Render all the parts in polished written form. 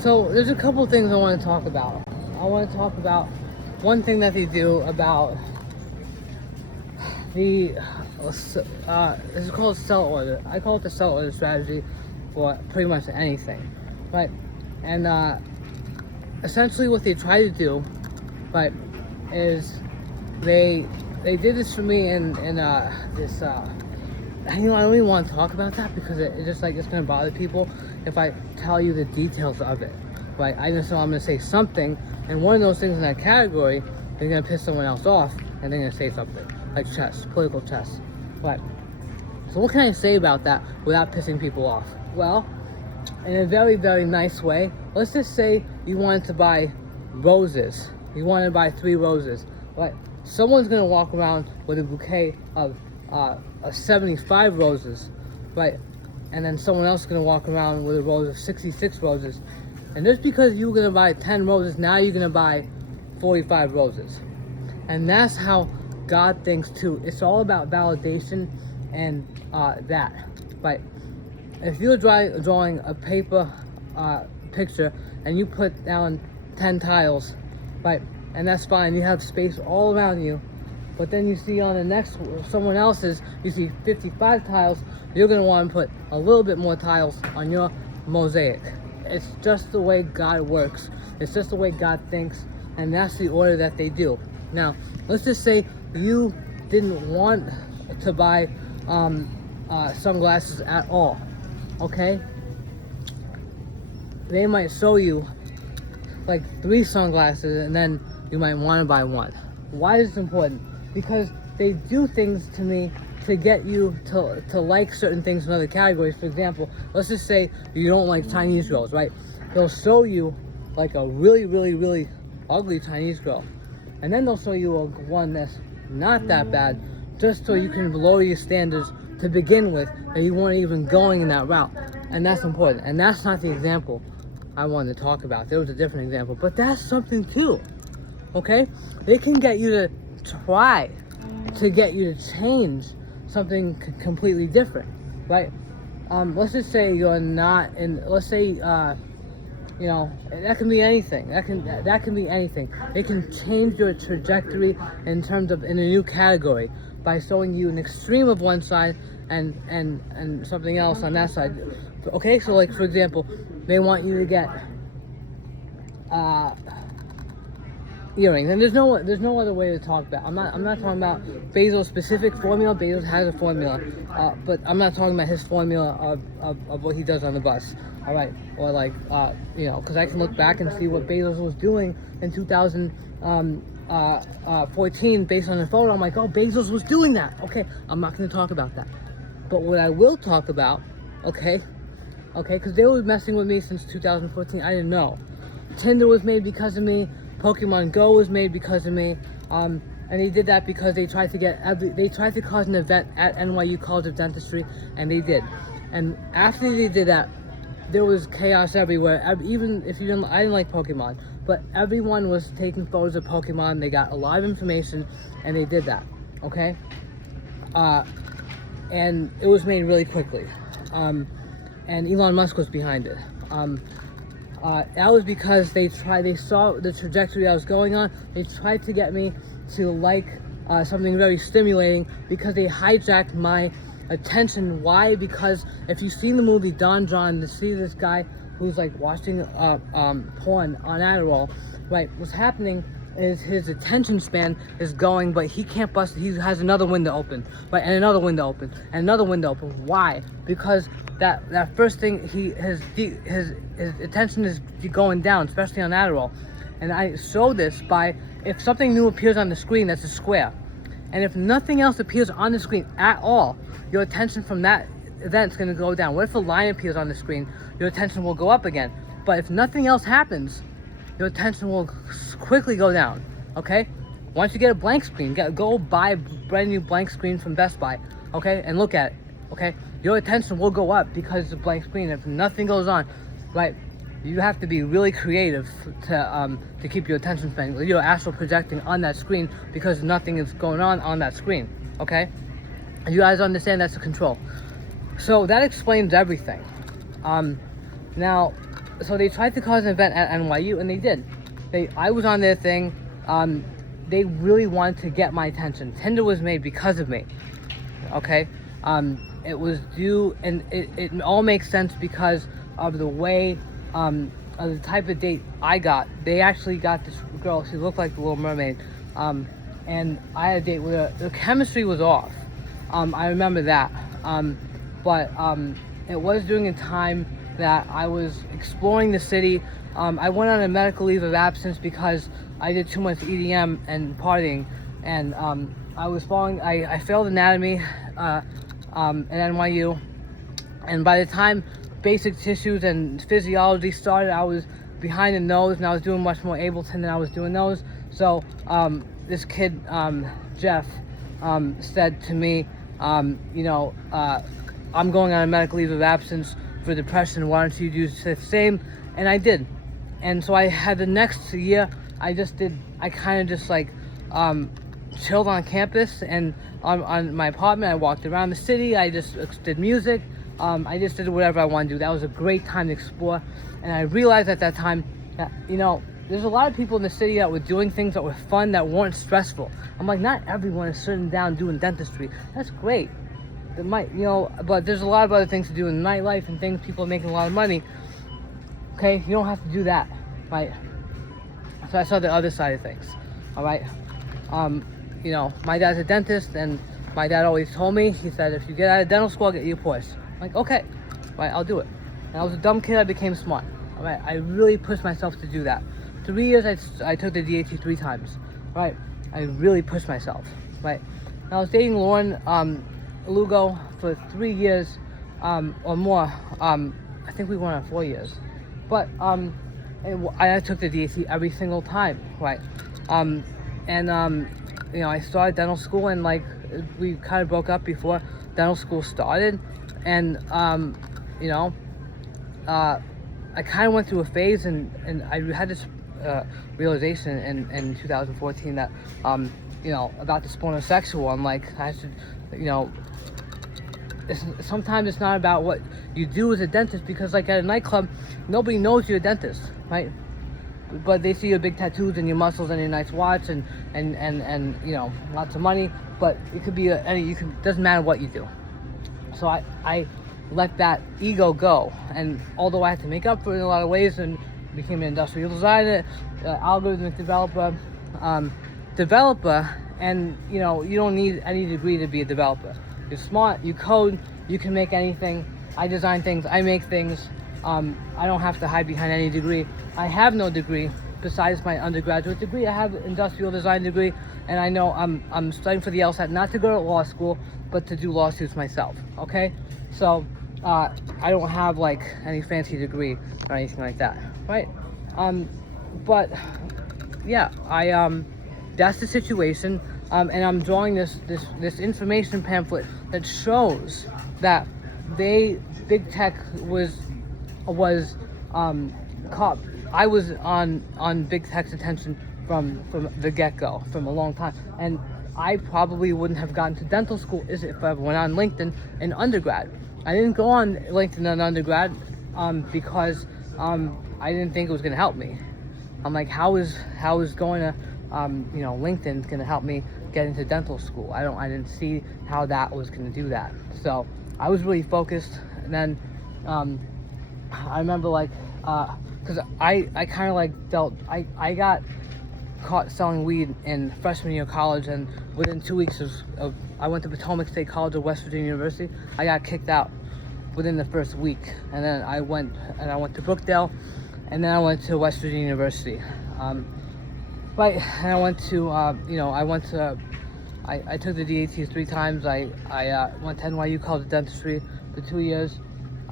So there's a couple things I want to talk about. I want to talk about one thing that they do about the this is called sell order. I call it the sell order strategy for pretty much anything, right? And essentially what they try to do, right, is they did this for me in this. I don't even want to talk about that because it's just like it's gonna bother people if I tell you the details of it. Right? I just know I'm gonna say something, and one of those things in that category, they're gonna piss someone else off, and they're gonna say something like chess, political chess. Right? So what can I say about that without pissing people off? Well, in a very, very nice way. Let's just say you wanted to buy roses. You wanted to buy 3 roses. Right? Someone's gonna walk around with a bouquet of 75 roses, right? And then someone else is gonna walk around with a rose of 66 roses. And just because you were gonna buy 10 roses, now you're gonna buy 45 roses. And that's how God thinks too. It's all about validation and that, right? If you're drawing a paper picture and you put down 10 tiles, right? And that's fine, you have space all around you. But then you see on the next, someone else's, you see 55 tiles, you're gonna wanna put a little bit more tiles on your mosaic. It's just the way God works. It's just the way God thinks, and that's the order that they do. Now, let's just say you didn't want to buy sunglasses at all, okay? They might show you like 3 sunglasses, and then you might wanna buy 1. Why is this important? Because they do things to me to get you to like certain things in other categories. For example, let's just say you don't like Chinese girls, right? They'll show you like a really, really, really ugly Chinese girl. And then they'll show you one that's not that bad, just so you can lower your standards to begin with, and you weren't even going in that route. And that's important. And that's not the example I wanted to talk about. There was a different example, but that's something too, okay? They can get you to try to get you to change something completely different, right? Let's just say you're not in, let's say, you know, that can be anything. That can be anything. They can change your trajectory in terms of in a new category by showing you an extreme of one side and something else on that side. Okay, so like for example, they want you to get earrings, and there's no other way to talk about. I'm not talking about Bezos' specific formula. Bezos has a formula, but I'm not talking about his formula of what he does on the bus. All right, or like you know, because I can look back and see what Bezos was doing in 2014 based on the photo. I'm like, oh, Bezos was doing that. Okay, I'm not going to talk about that. But what I will talk about, okay, because they were messing with me since 2014. I didn't know. Tinder was made because of me. Pokemon Go was made because of me, and they did that because they tried to cause an event at NYU College of Dentistry, and they did. And after they did that, there was chaos everywhere. Even if you I didn't like Pokemon, but everyone was taking photos of Pokemon. They got a lot of information, and they did that. Okay, and it was made really quickly, and Elon Musk was behind it. That was because they saw the trajectory I was going on. They tried to get me to like something very stimulating because they hijacked my attention. Why? Because if you've seen the movie Don John, to see this guy who's like watching porn on Adderall, right? What's happening is his attention span is going, but he can't bust it. He has another window open, right? And another window open, and another window open. Why? Because that first thing, his attention is going down, especially on Adderall. And I show this by, if something new appears on the screen, that's a square. And if nothing else appears on the screen at all, your attention from that event's gonna go down. What if a line appears on the screen? Your attention will go up again. But if nothing else happens, your attention will quickly go down, okay? Once you get a blank screen, go buy a brand new blank screen from Best Buy, okay? And look at it, okay? Your attention will go up because it's a blank screen. If nothing goes on, right? You have to be really creative to keep your attention span. You're astral projecting on that screen because nothing is going on that screen, okay? And you guys understand that's a control. So that explains everything. Now, so they tried to cause an event at NYU, and they did. I was on their thing. They really wanted to get my attention. Tinder was made because of me. Okay, it was due, and it all makes sense because of the way, of the type of date I got. They actually got this girl. She looked like the Little Mermaid, and I had a date with her. The chemistry was off. I remember that. But it was during a time that I was exploring the city. I went on a medical leave of absence because I did too much EDM and partying, and I failed anatomy at NYU, and by the time basic tissues and physiology started, I was behind the nose, and I was doing much more Ableton than I was doing those. So this kid, Jeff, said to me, I'm going on a medical leave of absence for depression. Why don't you do the same? And I did. And so I had the next year, I kind of just like chilled on campus and on my apartment. I walked around the city. I just did music. I just did whatever I wanted to do. That was a great time to explore. And I realized at that time that, there's a lot of people in the city that were doing things that were fun, that weren't stressful. I'm like, not everyone is sitting down doing dentistry. That's great. But there's a lot of other things to do in nightlife and things, people are making a lot of money. Okay, you don't have to do that, right? So I saw the other side of things, all right? My dad's a dentist, and my dad always told me, he said, if you get out of dental school, I'll get you a Porsche. I'm like, okay, right, I'll do it. And I was a dumb kid, I became smart, all right? I really pushed myself to do that. 3 years, I took the DAT 3 times, right? I really pushed myself, right? And I was dating Lauren Lugo for 3 years or more. I think we went on 4 years. But I took the DAT every single time, right? I started dental school, and like we kind of broke up before dental school started, and I kind of went through a phase, and I had this realization in 2014 that about the sponosexual. I'm like, I should, sometimes it's not about what you do as a dentist, because like at a nightclub, nobody knows you're a dentist, right? But they see your big tattoos and your muscles and your nice watch and lots of money. But it could be doesn't matter what you do. So I let that ego go, and although I had to make up for it in a lot of ways and became an industrial designer, algorithmic developer, and you don't need any degree to be a developer. You're smart, you code, you can make anything. I design things, I make things. I don't have to hide behind any degree. I have no degree besides my undergraduate degree. I have an industrial design degree, and I know I'm studying for the LSAT, not to go to law school, but to do lawsuits myself, okay? So I don't have like any fancy degree or anything like that, right? But yeah, that's the situation, and I'm drawing this information pamphlet that shows that big tech was caught. I was on big tech's attention from the get-go, from a long time, and I probably wouldn't have gotten to dental school if I went on LinkedIn in undergrad. I didn't go on LinkedIn in undergrad because I didn't think it was going to help me. I'm like, how is going to LinkedIn going to help me get into dental school? I didn't see how that was going to do that. So I was really focused. And then I remember because I kind of like I got caught selling weed in freshman year of college, and within 2 weeks of I went to Potomac State College of West Virginia University. I got kicked out within the first week, and then I went to Brookdale, and then I went to West Virginia University. Right, and I went to I took the DAT 3 times. I went to NYU College of Dentistry for 2 years.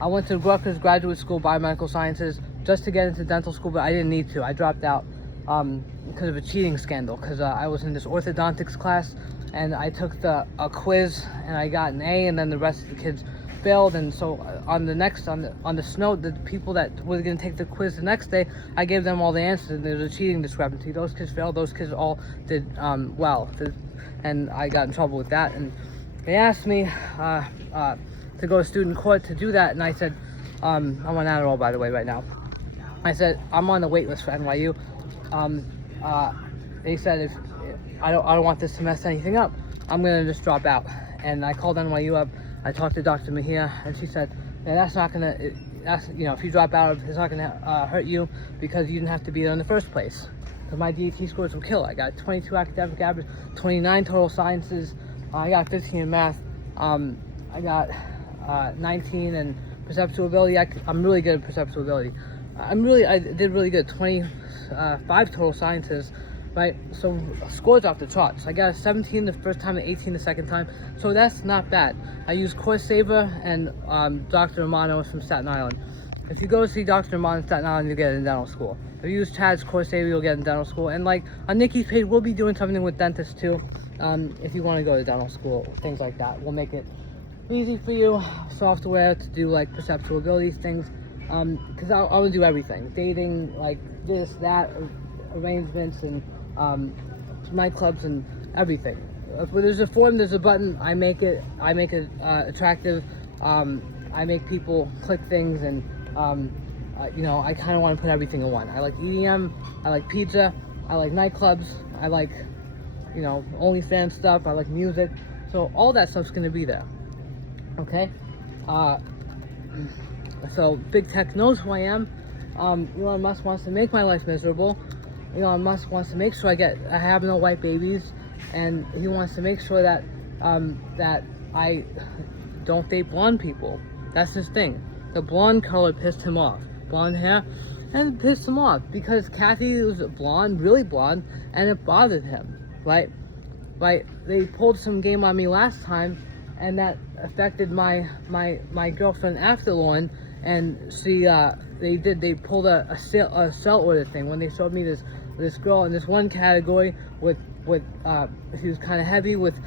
I went to Rutgers Graduate School Biomedical Sciences just to get into dental school, but I didn't need to. I dropped out because of a cheating scandal, because I was in this orthodontics class, and I took a quiz, and I got an A, and then the rest of the kids failed. And so on the snow, the people that were going to take the quiz the next day, I gave them all the answers, and there was a cheating discrepancy. Those kids failed, those kids all did well, and I got in trouble with that. And they asked me to go to student court to do that, and I said, I'm on Adderall, by the way, right now. I said, I'm on the wait list for NYU. They said if I don't want this to mess anything up, I'm gonna just drop out. And I called NYU up. I talked to Dr. Mejia, and she said, yeah, that's not gonna. That's, you know, if you drop out, it's not gonna hurt you because you didn't have to be there in the first place. Because my DAT scores will kill. I got 22 academic average, 29 total sciences. I got 15 in math. I got 19 in perceptual ability. I'm really good at perceptual ability. I did really good. 25 total sciences, right? So scores off the charts. I got a 17 the first time and 18 the second time. So that's not bad. I used CoreSaver and Dr. Romano from Staten Island. If you go see Dr. Romano in Staten Island, you'll get it in dental school. If you use Chad's CoreSaver, you'll get it in dental school. And like on Nikki's page, we'll be doing something with dentists too. If you want to go to dental school, things like that. We'll make it easy for you, software to do like perceptual abilities things. Because I want to do everything. Dating, like this, that, arrangements, and nightclubs and everything. If there's a form, there's a button, I make it attractive. I make people click things, and you know, I kind of want to put everything in one. I like EDM, I like pizza, I like nightclubs, I like, you know, OnlyFans stuff, I like music. So all that stuff's gonna be there. Okay? So big tech knows who I am. Elon Musk wants to make my life miserable. Elon Musk wants to make sure I have no white babies, and he wants to make sure that that I don't date blonde people. That's his thing. The blonde color pissed him off. Blonde hair, and it pissed him off because Kathy was blonde, really blonde, and it bothered him. Right? They pulled some game on me last time, and that affected my girlfriend after Lauren. And she, they pulled a sell order thing when they showed me this girl in this one category with she was kind of heavy with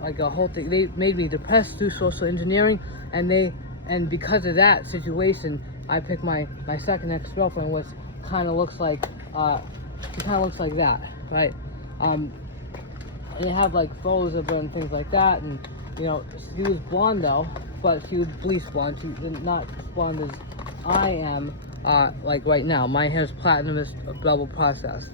like a whole thing. They made me depressed through social engineering, and because of that situation, I picked my second ex-girlfriend, which kind of looks like that, right? And they have like photos of her and things like that, and you know, she was blonde though, but she was bleach blonde. She was not as blonde as I am, like right now. My hair's platinum, is double processed.